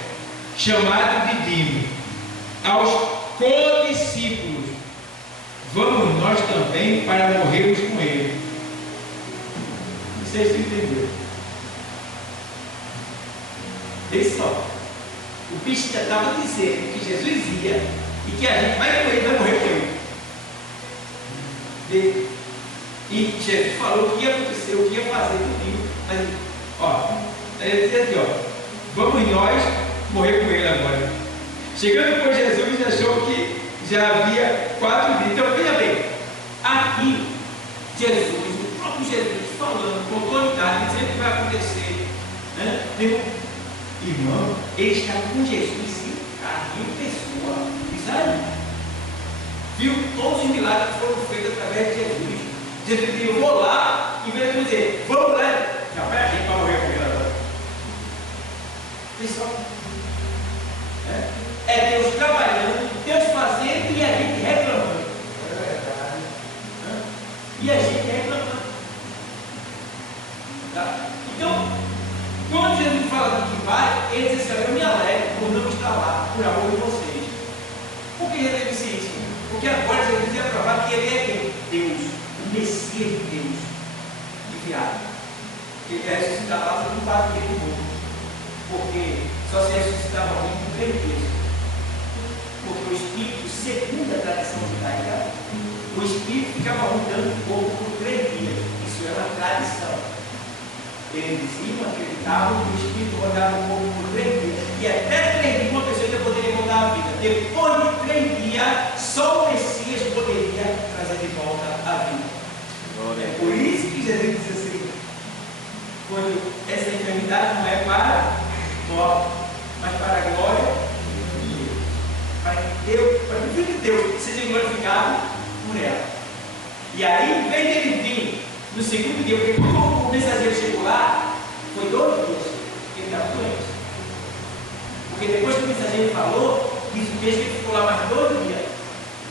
chamado Didimo, aos codiscípulos: vamos nós também para morrermos com ele. Vocês entenderam? Vê só, o bicho já estava dizendo que Jesus ia e que a gente vai com ele, vai morrer com ele. Vê? E Jesus falou o que ia acontecer, o que ia fazer comigo. Mas, ó, ele diz aqui, ó: vamos nós morrer com ele agora. Chegando por Jesus, achou que já havia 4 dias. Então, veja bem, aqui, Jesus, o próprio Jesus, falando com autoridade, dizendo o que vai acontecer, né? Irmão, ele estava com Jesus em carne, em pessoa, isso aí. Viu todos os milagres que foram feitos através de Jesus. Jesus disse: eu vou lá, em vez de dizer, vamos lá, já vai a gente para morrer com ele agora. Pessoal, é Deus trabalhando, Deus fazendo e a gente reclamando. É verdade. E a gente reclamando. Tá? Então, quando Jesus fala que vai, ele diz assim: eu me alegro por não estar lá, por amor de vocês. Por que ele disse isso? Porque agora Jesus ia provar que ele é quem? Deus, o Messias de Deus, enviado. Que ele ia ressuscitar lá, não para aquele mundo. Porque só se ressuscitava alguém com 3 dias. Porque o Espírito, segundo a tradição judaica, o Espírito ficava rondando o corpo por 3 dias. Isso é uma tradição. Eles diziam, acreditavam que o Espírito rodava o corpo por 3 dias. E até 3 dias uma pessoa ainda poderia mudar a vida. Depois de 3 dias, só o Messias poderia trazer de volta a vida. É por isso que Jesus diz assim: quando essa enfermidade não é para morte, mas para a glória de Deus. Para que Deus, para que o Filho de Deus seja glorificado por ela. E aí, em vez de ele vir no segundo dia, porque quando o mensageiro chegou lá, foi 2 dias que ele estava doente. Porque depois que o mensageiro falou, diz o texto que ele ficou lá mais 2 dias.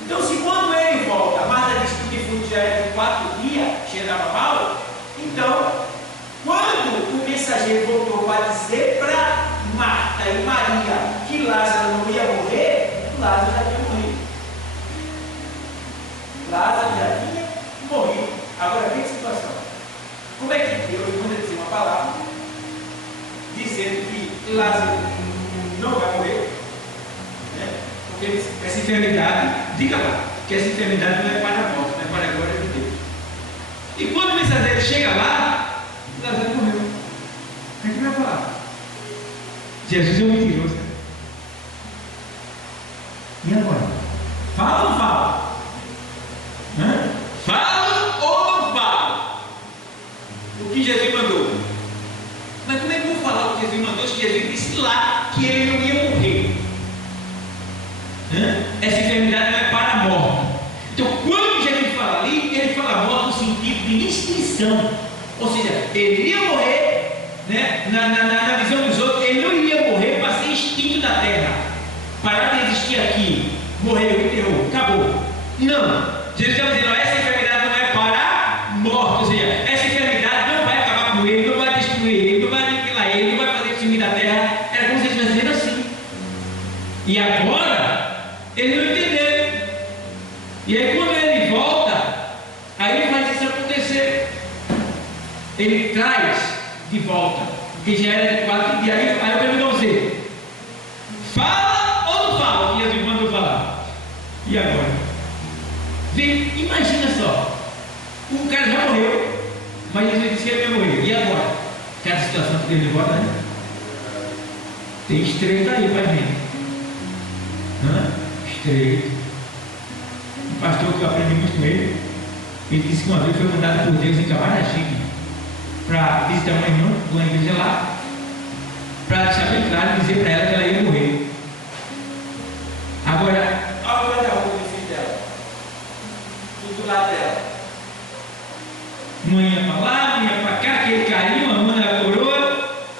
Então, se quando ele volta, a Marta disse que o defunto já era de 4 dias, cheirava mal, então, quando o mensageiro voltou para dizer para Marta e Maria que Lázaro não ia morrer, Lázaro já tinha morrido. Lázaro já tinha morrido. Agora, vem a situação. Como é que Deus manda dizer uma palavra dizendo que Lázaro não vai morrer? Né? Porque essa enfermidade, diga lá, que essa enfermidade não é para a morte, não é para a glória de Deus. E quando o mensageiro Jesus é um mentiroso. E agora? Fala ou não fala? Fala ou não fala? O que Jesus mandou? Mas como é que eu vou falar o que Jesus mandou se Jesus disse lá que ele não ia morrer? Essa enfermidade não é para a morte. Então, quando Jesus fala ali, ele fala morte no sentido de extinção. Ou seja, ele ia morrer, né? na visão dos outros, ele não iria morrer para ser extinto da terra, parar de existir aqui, morreu, enterrou, acabou. Não, Jesus está dizendo, essa enfermidade não é para a morte, ou seja, essa enfermidade não vai acabar com ele, não vai destruir ele, não vai aniquilar ele, não vai fazer ele sumir da terra. Era como se ele estivesse dizendo assim. E agora, ele não entendeu. E aí quando ele volta, aí ele faz isso acontecer. Ele traz de volta, porque já era de 4 dias. Aí eu pergunto a você: fala ou não fala o que Jesus mandou falar? E agora? Vem, imagina só: o cara já morreu, mas Jesus disse que ele ia morrer. E agora? Cada situação que teve de volta, né? Tem estreito aí para a gente. Estreito. Um pastor que eu aprendi muito com ele, ele disse que uma vez foi mandado por Deus em Camaragibe para visitar uma irmã de uma igreja lá, para deixar bem claro e dizer para ela que ela ia morrer. Agora, olha o guarda-roupa do filho dela, tudo do lado dela. Mãe ia para lá, mãe ia para cá, aquele carinho, a mãe na coroa,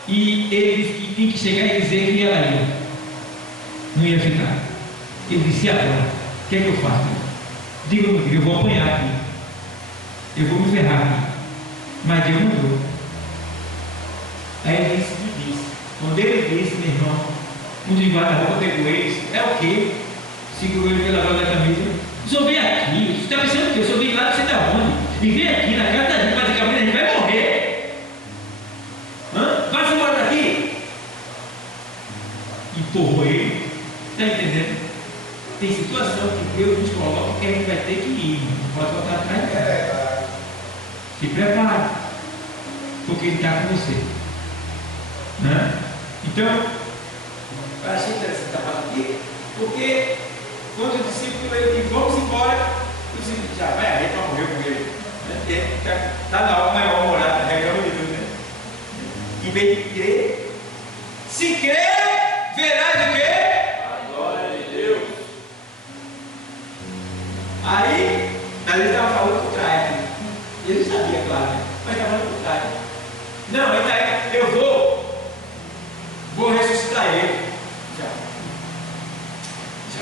e ele disse que tinha que chegar e dizer que ela ia, não ia ficar. Ele disse: agora, o que é que eu faço? Diga, meu filho, eu vou apanhar aqui, eu vou me ferrar aqui. Mas Deus mandou. Aí ele disse, quando ele disse, meu irmão, um de guarda-roupa pegou ele, disse: é o quê? Segurou ele pela roda da camisa. O senhor veio aqui, você está pensando o quê? O senhor veio lá de você da onde? E veio aqui na casa da gente, mas a gente vai morrer. Vai-se embora daqui. Empurrou ele. Está entendendo? Tem situação que Deus nos coloca que a gente vai ter que ir, não pode voltar atrás dela. Se prepare, porque Ele está com você. Então, eu achei interessante a parte aqui, porque quando o discípulo ele disse: vamos embora, o discípulo já vai aí para morrer com ele. Está na hora maior morada, regra de Deus, né? Em vez de crer, se crer, verás o quê? A glória de Deus. Aí, ele estava falando por trás aqui. Ele sabia, claro, né? Mas estava falando por trás. Não, ele está aí, eu vou ressuscitar ele. Já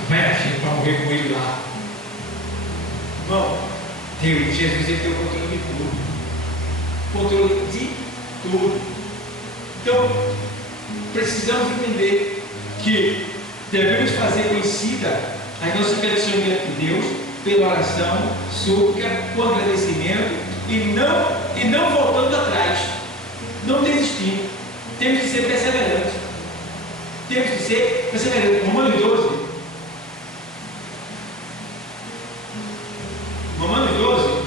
vai achar para morrer com ele lá. Bom, Deus, Jesus, ele tem o controle de tudo. Controle de tudo. Então, precisamos entender que devemos fazer conhecida as nossas petições diante de Deus pela oração, súplica, com agradecimento e não voltando atrás, não desistindo. Temos que ser perseverantes. Temos que ser perseverantes. Romanos 12. Romanos 12.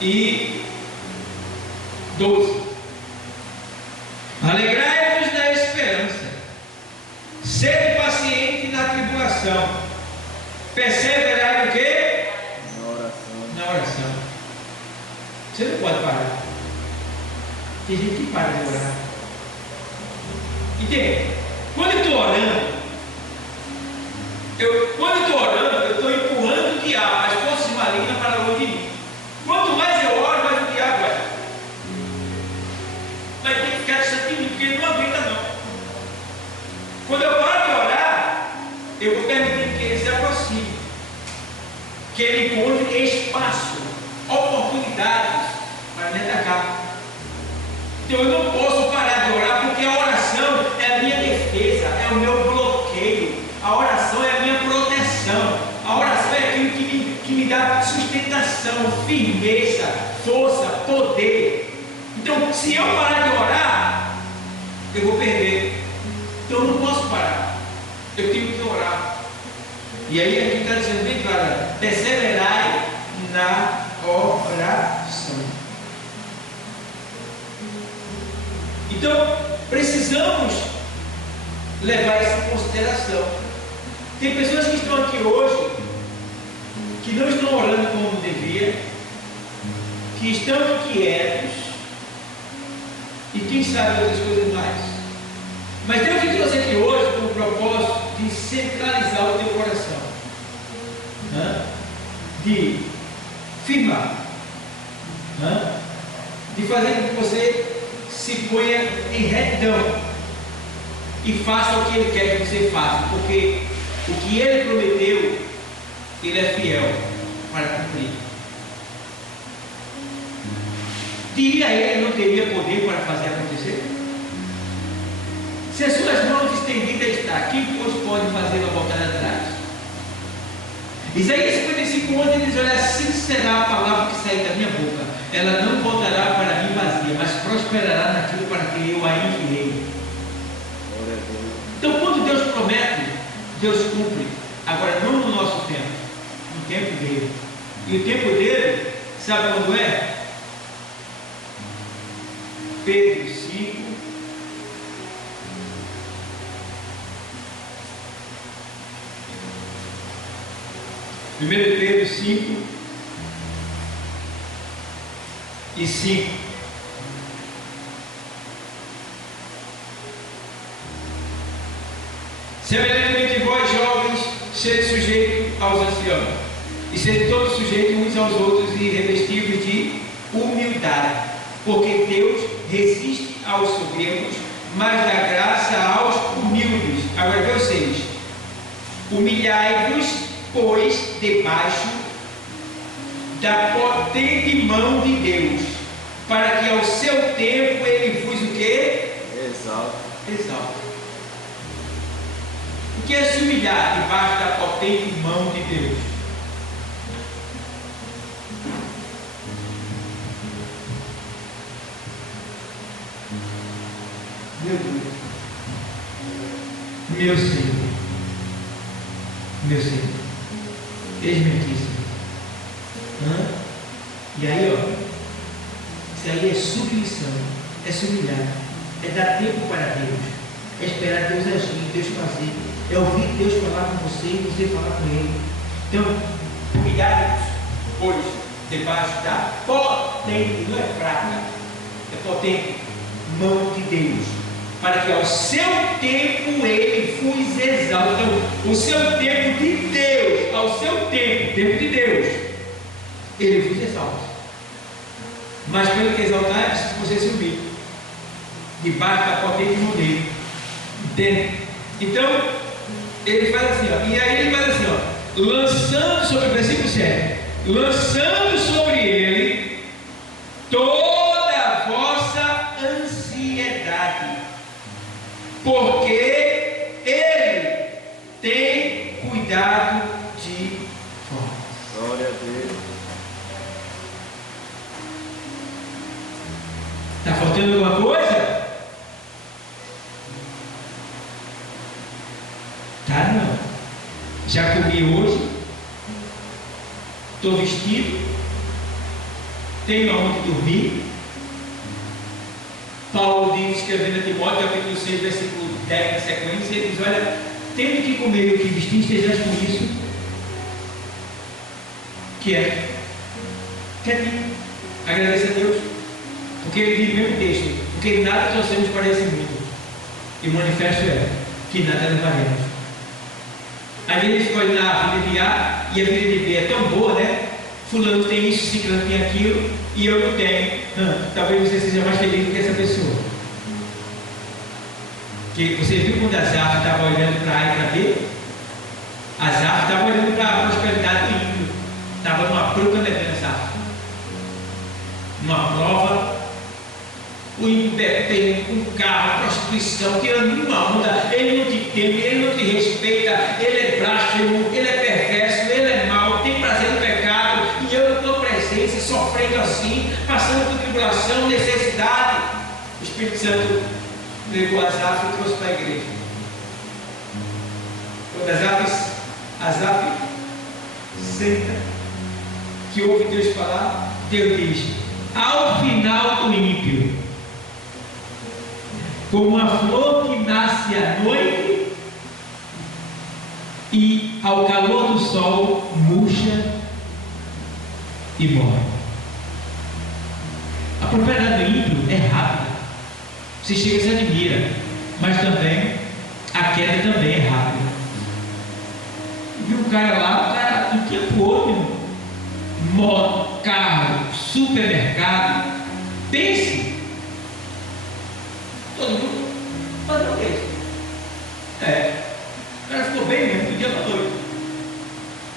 E 12. Alegrai-vos na esperança, sede paciente na tribulação, perseverai no quê? Na oração. Você não pode parar. Tem gente que para de orar. Entende? Quando eu estou orando, eu estou empurrando o diabo, as forças malignas para longe de mim. Quanto mais eu oro, mais o diabo vai ter que ficar distante de mim, porque ele não aguenta não. Quando eu paro de orar, eu vou permitir que ele se aproxime, que ele encontre espaço, oportunidades para me atacar. Então eu não posso parar de orar, porque a oração é a minha defesa, é o meu bloqueio. A oração é a minha proteção. A oração é aquilo que me dá sustentação, firmeza, força, poder. Então, se eu parar de orar, eu vou perder. Então eu não posso parar. Eu tenho que orar. E aí aqui está dizendo bem claro: perseverai na oração. Então, precisamos levar isso em consideração. Tem pessoas que estão aqui hoje, que não estão orando como devia, que estão inquietos, e quem sabe outras coisas mais. Mas Deus te trouxe aqui hoje com o propósito de centralizar o teu coração, de firmar, de fazer com que você se ponha em retidão e faça o que Ele quer que você faça, porque o que Ele prometeu, Ele é fiel para cumprir. Diria Ele não teria poder para fazer acontecer? Se as suas mãos estendidas estão, quem pode fazê-la voltar atrás? Isaías 55:11 ele diz: olha, assim será a palavra que sair da minha boca, ela não voltará para mim vazia, mas prosperará naquilo para que eu a enviei. Então, quando Deus promete, Deus cumpre. Agora, não no nosso tempo, no tempo dele. E o tempo dele, sabe quando é? Pedro 5. Primeiro Pedro 5 e 5. Semelhantemente vós, jovens, sede sujeitos aos anciãos, e sede todos sujeitos uns aos outros e revestidos de humildade, porque Deus resiste aos soberbos, mas dá graça aos humildes. Agora vê o 6. Humilhai-vos, pois, debaixo da potente mão de Deus, para que ao seu tempo Ele vos o quê? Exalta. O que é se humilhar debaixo da potente mão de Deus? Meu Deus, meu Senhor, eis-me aqui, Senhor. E aí, isso aí é submissão, é se humilhar, é dar tempo para Deus, é esperar Deus agir, Deus fazer, é ouvir Deus falar com você e você falar com Ele. Então, humilhar-vos, pois, debaixo da potente, não é fraca, é potente mão de Deus, para que ao seu tempo Ele vos exalte. Então, o seu tempo de Deus, ao seu tempo de Deus, Ele vos exalta. Mas para Ele te exaltar, é preciso que você se humilhe debaixo da potente mão dele. Entende? Então, ele faz assim, e aí ele faz assim, lançando sobre o versículo 7, lançando sobre ele toda a vossa ansiedade, porque ele tem cuidado de vós. Glória a Deus. Está faltando alguma coisa? Tá, não. Já comi hoje, estou vestido, tenho aonde dormir. Paulo diz, escrevendo a Timóteo, capítulo 6, versículo 10, na sequência, ele diz: olha, tendo que comer e o que vestir, estejas com isso, que é quietinho, agradeça a Deus, porque ele diz o mesmo texto, porque nada trouxemos para esse mundo, e o manifesto é que nada levaremos. Às vezes a gente pode dar a vida de A e a vida de B é tão boa, né? Fulano tem isso, ciclano tem aquilo e eu não tenho. Talvez você seja mais feliz do que essa pessoa. Que você viu quando Asaf estava olhando para A e para B? Asaf estava olhando para a prosperidade do ímpio, estava numa bruta levando Asaf, numa prova. O ímpio bebendo, com carro, prostituição, tirando uma onda, ele não te teme, ele não te respeita, ele é blasfemo, ele é perverso, ele é mau, tem prazer no pecado, e eu na tua presença, sofrendo assim, passando por tribulação, necessidade. O Espírito Santo levou Asaf e trouxe para a igreja. Quando Asaf Asaf senta, que ouve Deus falar, Deus diz: ao final do ímpio, como uma flor que nasce à noite e ao calor do sol murcha e morre. A prosperidade do ímpio é rápida, você chega e se admira, mas também a queda também é rápida. Viu um cara lá, o cara do tempo outro, moto, carro, supermercado, pense, todo mundo padrão desse. O cara ficou bem mesmo do dia para noite.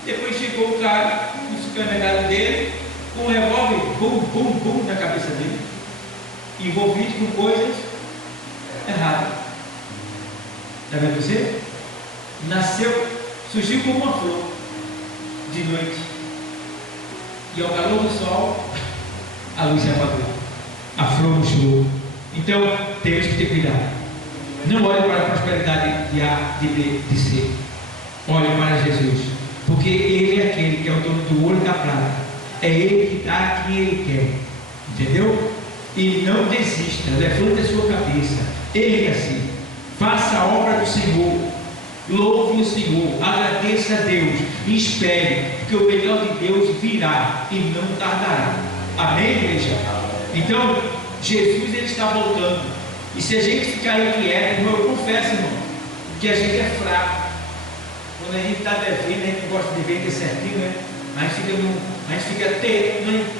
Depois chegou o cara no supermercado dele, com um revólver, bum, bum, bum, na cabeça dele, envolvido com coisas erradas. Está vendo você? Nasceu, surgiu como uma flor de noite, e ao calor do sol a luz se apagou, a flor murchou. Então temos que ter cuidado. Não olhe para a prosperidade de A, de B, de C. Olhe para Jesus, porque Ele é aquele que é o dono do ouro e da prata. É Ele que dá a quem Ele quer. Entendeu? E não desista, levante a sua cabeça, erga-se, faça a obra do Senhor, louve o Senhor, agradeça a Deus e espere, porque o melhor de Deus virá e não tardará. Amém, igreja? Então, Jesus ele está voltando. E se a gente ficar inquieto, eu confesso, irmão, que a gente é fraco. Quando a gente está devendo, a gente não gosta de ver que é certinho, né? A gente fica numa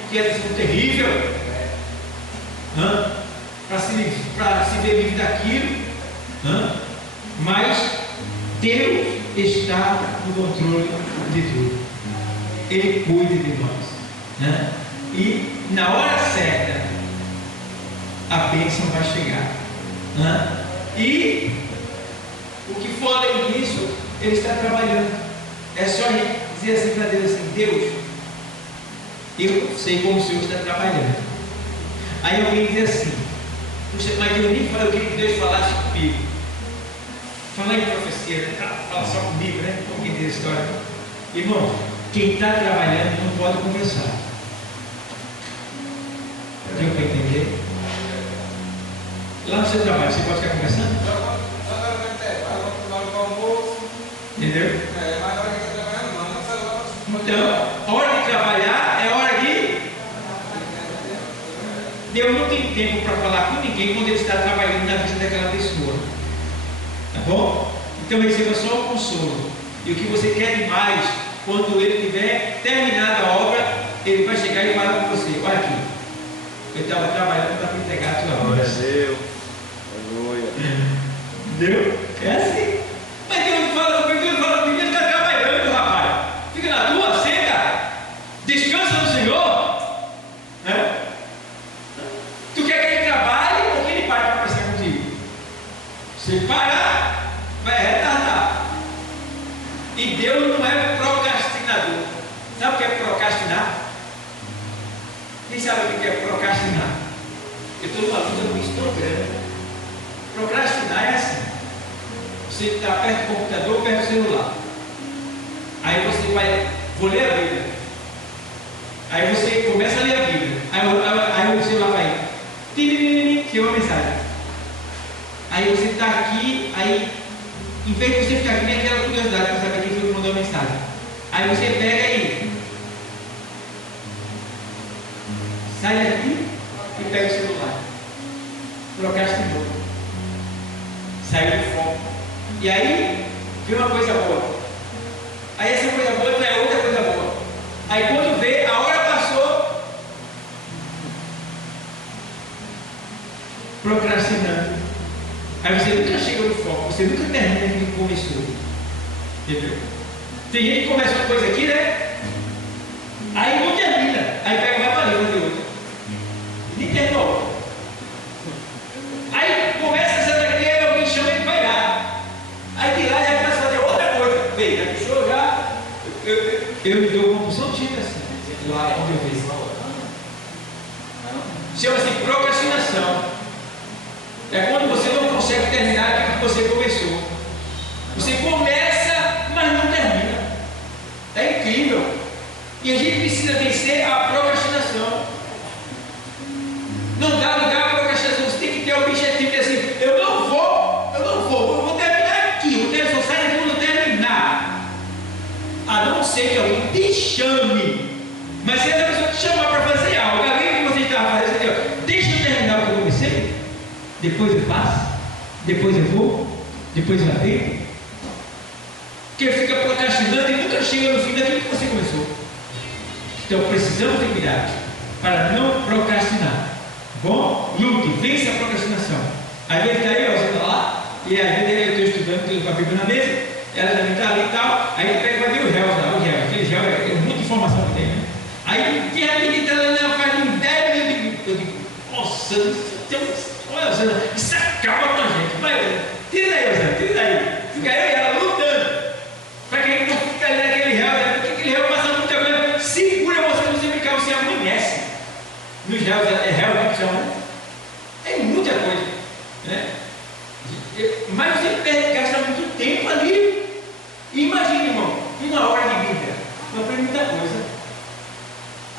inquietação terrível, para se ver livre daquilo, mas Deus está no controle de tudo. Ele cuida de nós, e na hora certa a bênção vai chegar, e o que for além disso, Ele está trabalhando. É só a gente dizer assim para Deus assim: Deus, eu sei como o Senhor está trabalhando. Aí alguém diz assim: puxa, mas eu nem falei, eu queria que Deus falasse comigo. Fala em profecia, fala só comigo, né? Alguém diz a história. Irmão, quem está trabalhando não pode conversar. Deu para entender? Lá no seu trabalho, você pode ficar conversando? Entendeu? Então, a hora de trabalhar é a hora de. Deus não tem tempo para falar com ninguém quando Ele está trabalhando na vida daquela pessoa. Tá bom? Então receba só o consolo. E o que você quer demais, quando Ele tiver terminado a obra, Ele vai chegar e falar com você: olha aqui, eu estava trabalhando para te entregar a tua obra. Glória a Deus. Aleluia. Entendeu? É assim. Mas Deus fala comigo, Ele está trabalhando, rapaz. Fica na tua, senta, descansa no Senhor. Tu quer que Ele trabalhe ou que Ele pare para pensar contigo? Se Ele parar, vai retardar. E Deus não é procrastinador. Sabe o que é procrastinar? Quem sabe o que é procrastinar? Eu estou numa luta com isso tão grande. Procrastinar é assim: você está perto do computador, perto do celular. Aí você vai, vou ler a Bíblia. Aí você começa a ler a Bíblia. Aí o celular vai, chegou uma mensagem. Aí você está aqui, aí em vez de você ficar aqui, nem aquela curiosidade para saber quem foi que mandou a mensagem. Aí você pega aí, sai daqui e pega o celular. Procrastinou. Saiu do foco. E aí, vem uma coisa boa. Aí essa coisa boa traz outra coisa boa. Aí quando vê, a hora passou, procrastinando. Aí você nunca chega no foco, você nunca termina aquilo que começou. Entendeu? Tem gente que começa uma coisa aqui, né? Aí não termina. Aí pega mais para ali, fazer outra. E nem terminou. Aí começa essa daqui, aí alguém chama ele para lá. Aí de lá já começa a fazer outra coisa. Bem, já puxou já. Eu me dou uma porção de gente assim. Lá onde eu vejo. Chama-se procrastinação. É quando você não consegue terminar aquilo que você começou. Você começa, mas não termina. E a gente precisa vencer a procrastinação. Não dá lugar à procrastinação. Você tem que ter o objetivo de assim, eu vou terminar aqui, eu só saio daqui quando terminar. A não ser que alguém te chame. Mas se essa pessoa te chamar para fazer algo, além do que você estava fazendo, deixa eu terminar o que eu comecei, depois eu faço, depois eu vou, depois eu atendo. Porque fica procrastinando e nunca chega no fim daquilo que você começou. Então precisamos ter cuidado para não procrastinar. Bom, lute, vence a procrastinação. Às vezes está aí, ó, você está lá, e às vezes eu estou estudando, estou com a Bíblia na mesa, ela também está ali e tal, aí tu pega e vai ver o réu lá, aquele réu é muita informação que tem, né? Aí de repente está lá, faz uns 10 minutos, eu digo, nossa, olha, Zana, isso acaba com a gente, vai, tira daí, Zana, tira daí. Fica eu e ela lutando, para que a gente não fique ali naquele réu, né? Porque aquele réu passa muita coisa, segura você ficar, você amanhece. Nos réus, é réu, né, que chama, né? É muita coisa, né? Mas você gasta muito tempo ali. Imagine, irmão, uma hora de Bíblia, não aprende muita coisa.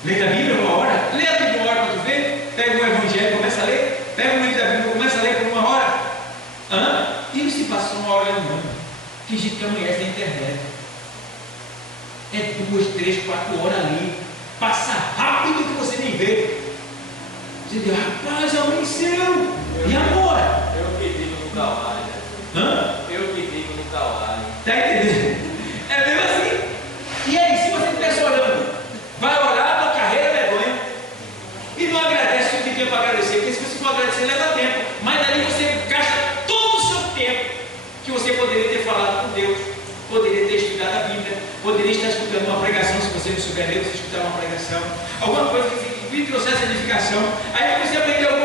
Lê a Bíblia uma hora, lê a Bíblia uma hora para tu ver, pega um evangelho, começa a ler, pega um livro da Bíblia, começa a ler por uma hora. E não se passa uma hora no ano. Que gente que amanhece na internet. É 2, 3, 4 horas ali. Passa rápido que você nem vê. Você diz, rapaz, amanheceu. E agora? Eu que digo no Calvário, né? Eu que digo no Calvário. Está entendendo? É mesmo assim. E aí, se você estiver só orando, vai orar na carreira vergonha. E não agradece o que tem para agradecer. Porque se você for agradecer, leva tempo. Mas daí você gasta todo o seu tempo que você poderia ter falado com Deus, poderia ter estudado a Bíblia, poderia estar escutando uma pregação, se você não souber ler, você escutar uma pregação, alguma coisa que trouxesse edificação. Aí você aprendeu